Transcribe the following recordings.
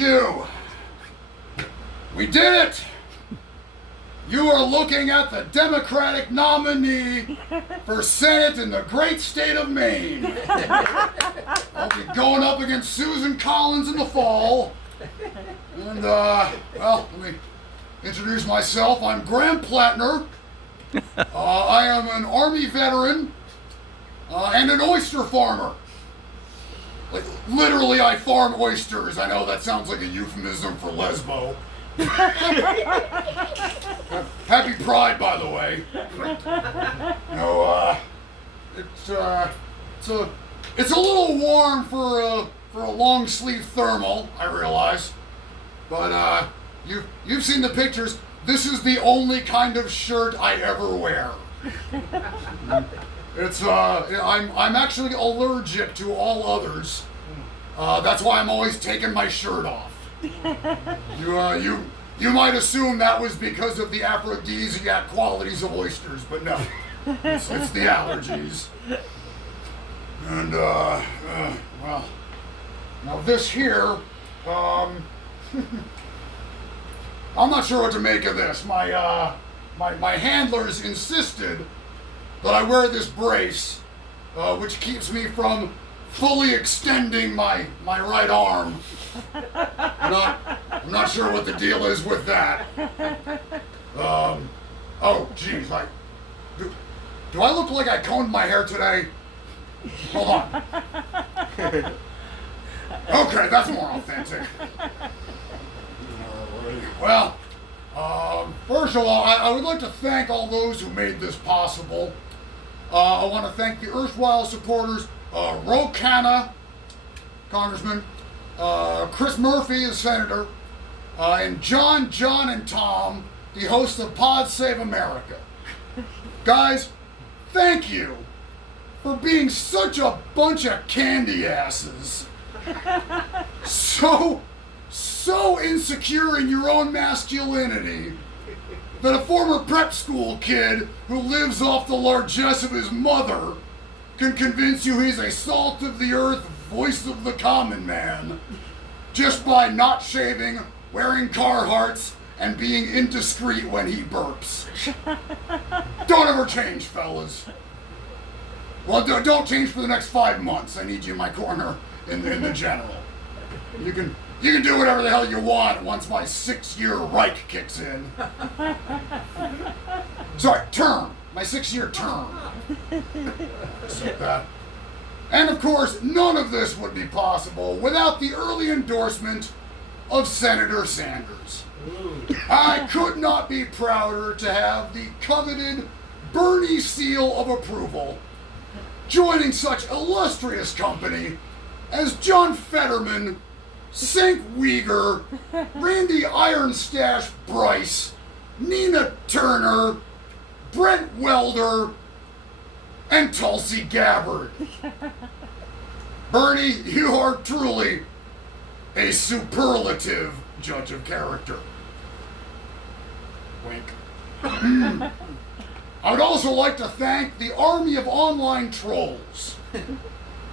Thank you. We did it. You are looking at the Democratic nominee for Senate in the great state of Maine. I'll be going up against Susan Collins in the fall. And, well, let me introduce myself. I'm Graham Plattner. I am an Army veteran and an oyster farmer. Like, literally, I farm oysters. I know that sounds like a euphemism for lesbo. Happy Pride, by the way. No, it's a little warm for a long sleeve thermal, I realize. But you've seen the pictures. This is the only kind of shirt I ever wear. It's I'm actually allergic to all others. That's why I'm always taking my shirt off. You might assume that was because of the aphrodisiac qualities of oysters, but no, it's the allergies. And well, now this here, I'm not sure what to make of this. My handlers insisted that I wear this brace, which keeps me from fully extending my right arm. I'm not sure what the deal is with that. Oh, geez, do I look like I combed my hair today? Hold on. Okay, that's more authentic. Well, first of all, I would like to thank all those who made this possible. I want to thank the erstwhile supporters, Ro Khanna, Congressman, Chris Murphy, the Senator, and John, and Tom, the hosts of Pod Save America. Guys, thank you for being such a bunch of candy asses. So insecure in your own masculinity that a former prep school kid who lives off the largesse of his mother can convince you he's a salt of the earth, voice of the common man, just by not shaving, wearing Carhartts, and being indiscreet when he burps. Don't ever change, fellas. Well, don't change for the next 5 months. I need you in my corner in the general. You can do whatever the hell you want once my 6-year Reich kicks in. Sorry, term. My 6-year term. Like that. And of course, none of this would be possible without the early endorsement of Senator Sanders. I could not be prouder to have the coveted Bernie seal of approval joining such illustrious company as John Fetterman, Cenk Uygur, Randy Ironstash Bryce, Nina Turner, Brent Welder, and Tulsi Gabbard. Bernie, you are truly a superlative judge of character. Wink. I would also like to thank the army of online trolls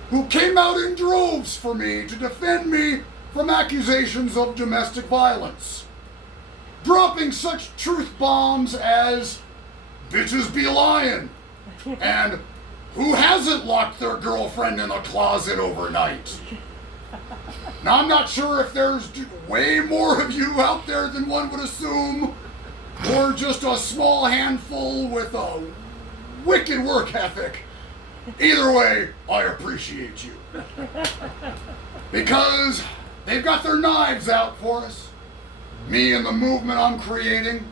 who came out in droves for me to defend me from accusations of domestic violence, dropping such truth bombs as "bitches be lying" and "who hasn't locked their girlfriend in a closet overnight?" Now, I'm not sure if there's way more of you out there than one would assume, or just a small handful with a wicked work ethic. Either way, I appreciate you. Because they've got their knives out for us. Me and the movement I'm creating.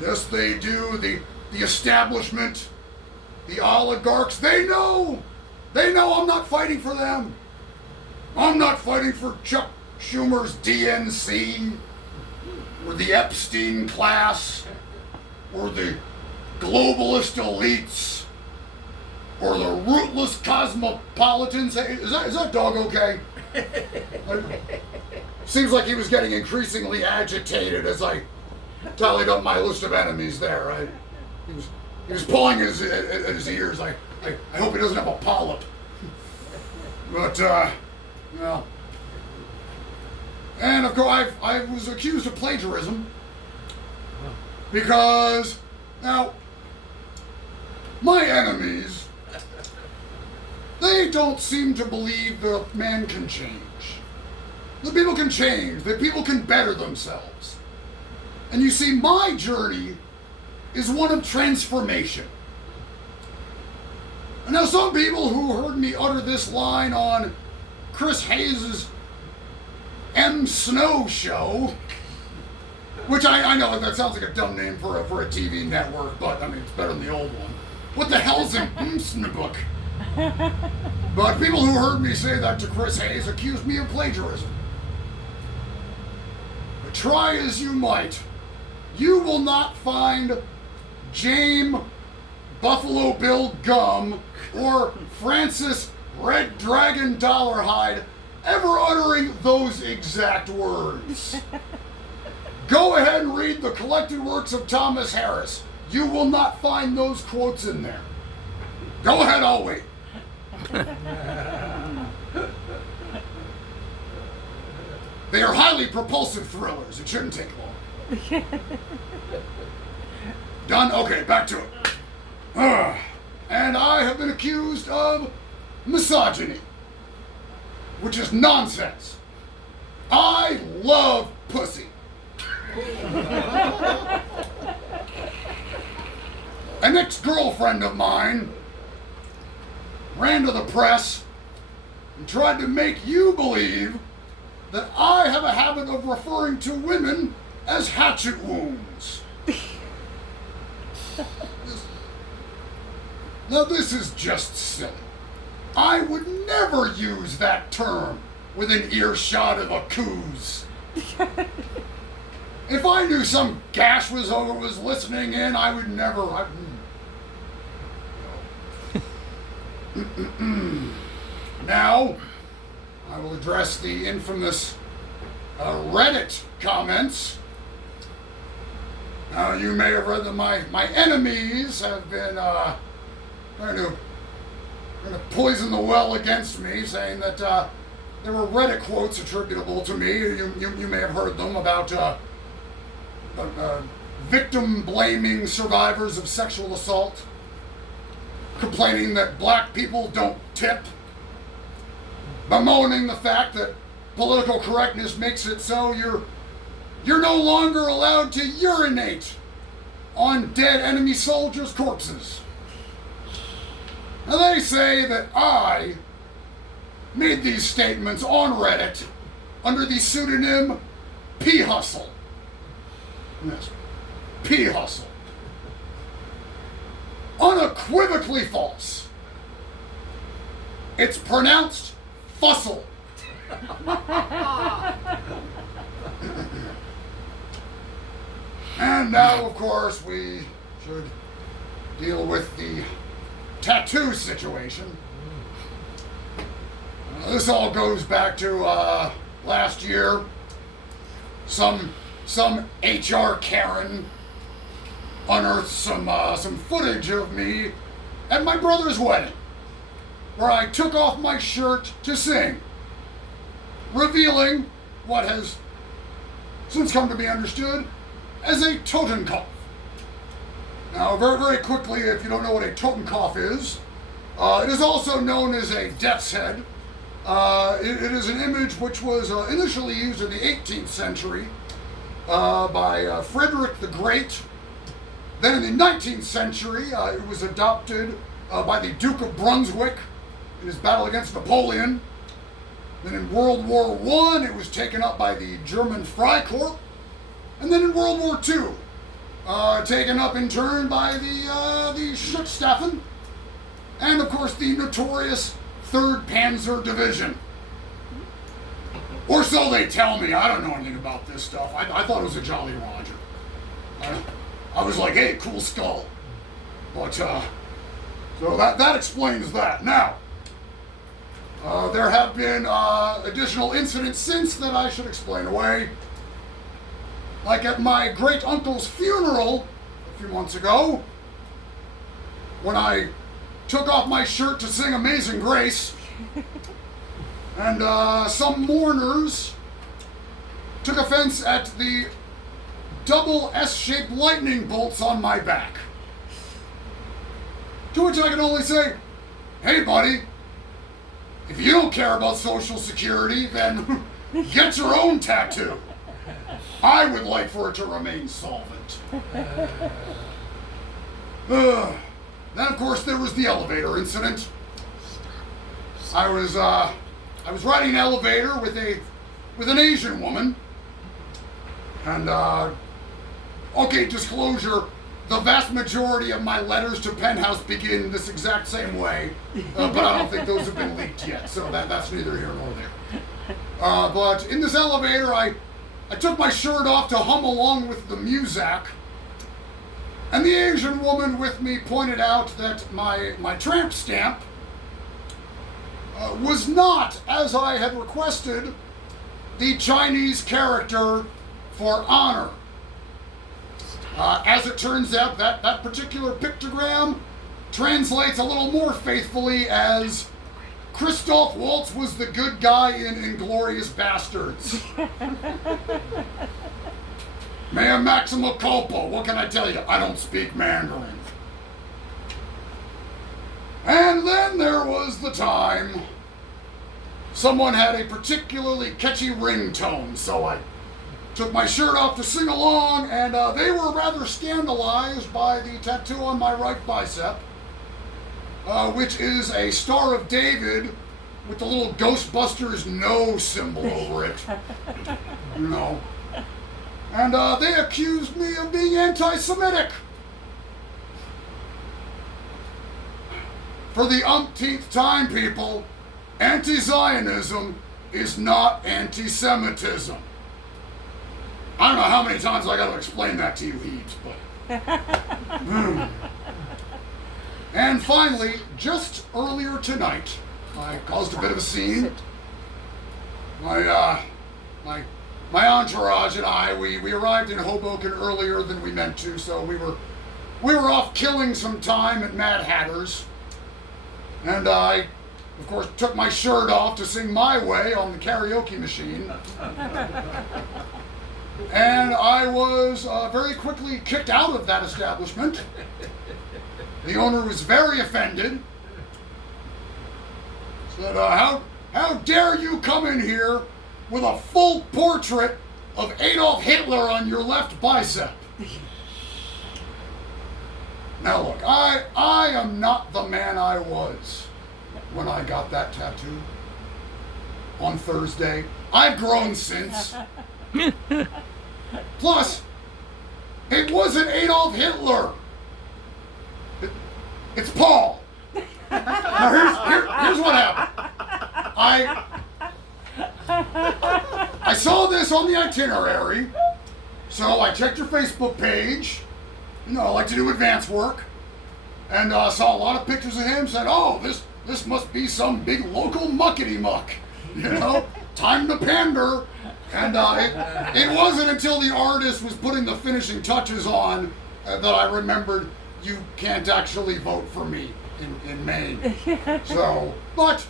Yes, they do. The establishment, the oligarchs, they know I'm not fighting for them. I'm not fighting for Chuck Schumer's DNC, or the Epstein class, or the globalist elites, or the rootless cosmopolitans. Hey, is that dog okay? Seems like he was getting increasingly agitated as I tallied up my list of enemies there. He was pulling at his ears. I hope he doesn't have a polyp. But, well, And of course, I was accused of plagiarism because, now, my enemies, they don't seem to believe that man can change. That people can change, that people can better themselves. And you see, my journey is one of transformation. And now some people who heard me utter this line on Chris Hayes' M. Snow show, which I know that sounds like a dumb name for a TV network, but I mean, it's better than the old one. What the hell's an book? But people who heard me say that to Chris Hayes accused me of plagiarism. But try as you might, you will not find James Buffalo Bill Gum or Francis Red Dragon Dollarhide ever uttering those exact words. Go ahead and read the collected works of Thomas Harris. You will not find those quotes in there. Go ahead, I'll wait. They are highly propulsive thrillers. It shouldn't take long. Done? Okay, back to it. And I have been accused of misogyny, which is nonsense. I love pussy. An ex-girlfriend of mine ran to the press and tried to make you believe that I have a habit of referring to women as hatchet wounds. Now this is just silly. I would never use that term within earshot of a coos. If I knew some gash was listening in, I would never. Now, I will address the infamous Reddit comments. Now, you may have read that my enemies have been trying to poison the well against me, saying that there were Reddit quotes attributable to me. You may have heard them about victim-blaming survivors of sexual assault, complaining that black people don't tip, bemoaning the fact that political correctness makes it so you're no longer allowed to urinate on dead enemy soldiers' corpses. Now they say that I made these statements on Reddit under the pseudonym P. Hustle. Yes, P. Hustle. Unequivocally false. It's pronounced fussle. And now, of course, we should deal with the tattoo situation. This all goes back to last year. Some HR Karen unearthed some footage of me at my brother's wedding, where I took off my shirt to sing, revealing what has since come to be understood as a Totenkopf. Now, very, very quickly, if you don't know what a Totenkopf is, it is also known as a death's head. It is an image which was initially used in the 18th century by Frederick the Great. Then in the 19th century, it was adopted by the Duke of Brunswick in his battle against Napoleon. Then in World War I, it was taken up by the German Freikorps. And then in World War II, taken up in turn by the Schutzstaffen, and of course the notorious 3rd Panzer Division. Or so they tell me. I don't know anything about this stuff. I thought it was a Jolly Roger. I was like, hey, cool skull. But, so that explains that. Now, there have been additional incidents since that I should explain away. Like at my great-uncle's funeral a few months ago, when I took off my shirt to sing Amazing Grace, and some mourners took offense at the double S-shaped lightning bolts on my back. To which I can only say, hey buddy, if you don't care about Social Security, then get your own tattoo. I would like for it to remain solvent. Then of course there was the elevator incident. I was riding an elevator with an Asian woman, and okay, disclosure, the vast majority of my letters to Penthouse begin this exact same way, but I don't think those have been leaked yet, so that's neither here nor there. But in this elevator, I took my shirt off to hum along with the music, and the Asian woman with me pointed out that my tramp stamp was not, as I had requested, the Chinese character for honor. As it turns out, that particular pictogram translates a little more faithfully as Christoph Waltz was the good guy in Inglourious Bastards. Mea maxima culpa, what can I tell you? I don't speak Mandarin. And then there was the time someone had a particularly catchy ringtone, so I took my shirt off to sing along, and they were rather scandalized by the tattoo on my right bicep, which is a Star of David with the little Ghostbusters no symbol over it. You know. And they accused me of being anti-Semitic. For the umpteenth time, people, anti-Zionism is not anti-Semitism. I don't know how many times I got to explain that to you, Heaps, but... And finally, just earlier tonight, I caused a bit of a scene. My entourage and I, we arrived in Hoboken earlier than we meant to, so we were off killing some time at Mad Hatter's. And I, of course, took my shirt off to sing My Way on the karaoke machine. And I was very quickly kicked out of that establishment. The owner was very offended. Said, how dare you come in here with a full portrait of Adolf Hitler on your left bicep? Now look, I am not the man I was when I got that tattoo on Thursday. I've grown since. Plus, it wasn't Adolf Hitler. It's Paul. Now here's what happened. I saw this on the itinerary, so I checked your Facebook page. You know, I like to do advance work, and saw a lot of pictures of him. Said, "Oh, this must be some big local muckety muck." You know, time to pander. And it wasn't until the artist was putting the finishing touches on that I remembered you can't actually vote for me in Maine. So, but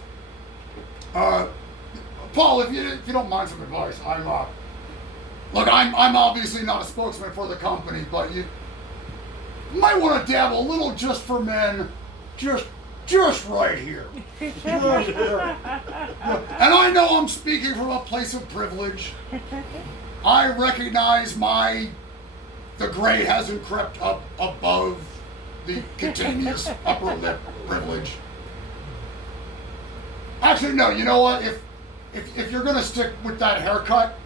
Paul, if you don't mind some advice, I'm obviously not a spokesman for the company, but you might want to dab a little just for men, just right here. Just here. And I know I'm speaking from a place of privilege. I recognize the gray hasn't crept up above the cutaneous upper lip privilege. Actually, no, you know what? If you're gonna stick with that haircut,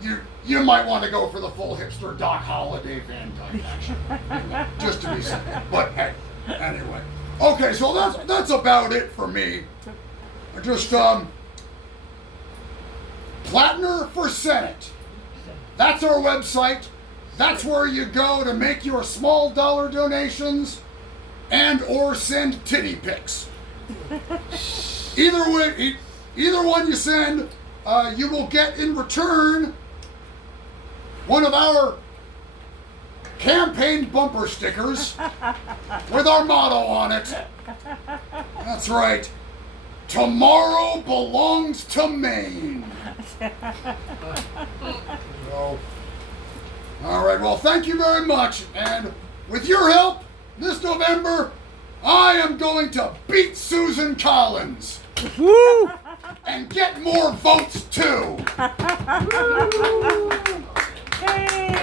you might want to go for the full hipster Doc Holliday Van Dyke action. Just to be safe. But hey, anyway. Okay, so that's about it for me. Just Plattner for Senate. That's our website. That's where you go to make your small dollar donations and or send titty pics. Either way, either one you send, you will get in return one of our campaign bumper stickers with our motto on it. That's right. tomorrow belongs to Maine. So, all right, well, thank you very much. And with your help, this November, I am going to beat Susan Collins. Woo! And get more votes, too. Hey!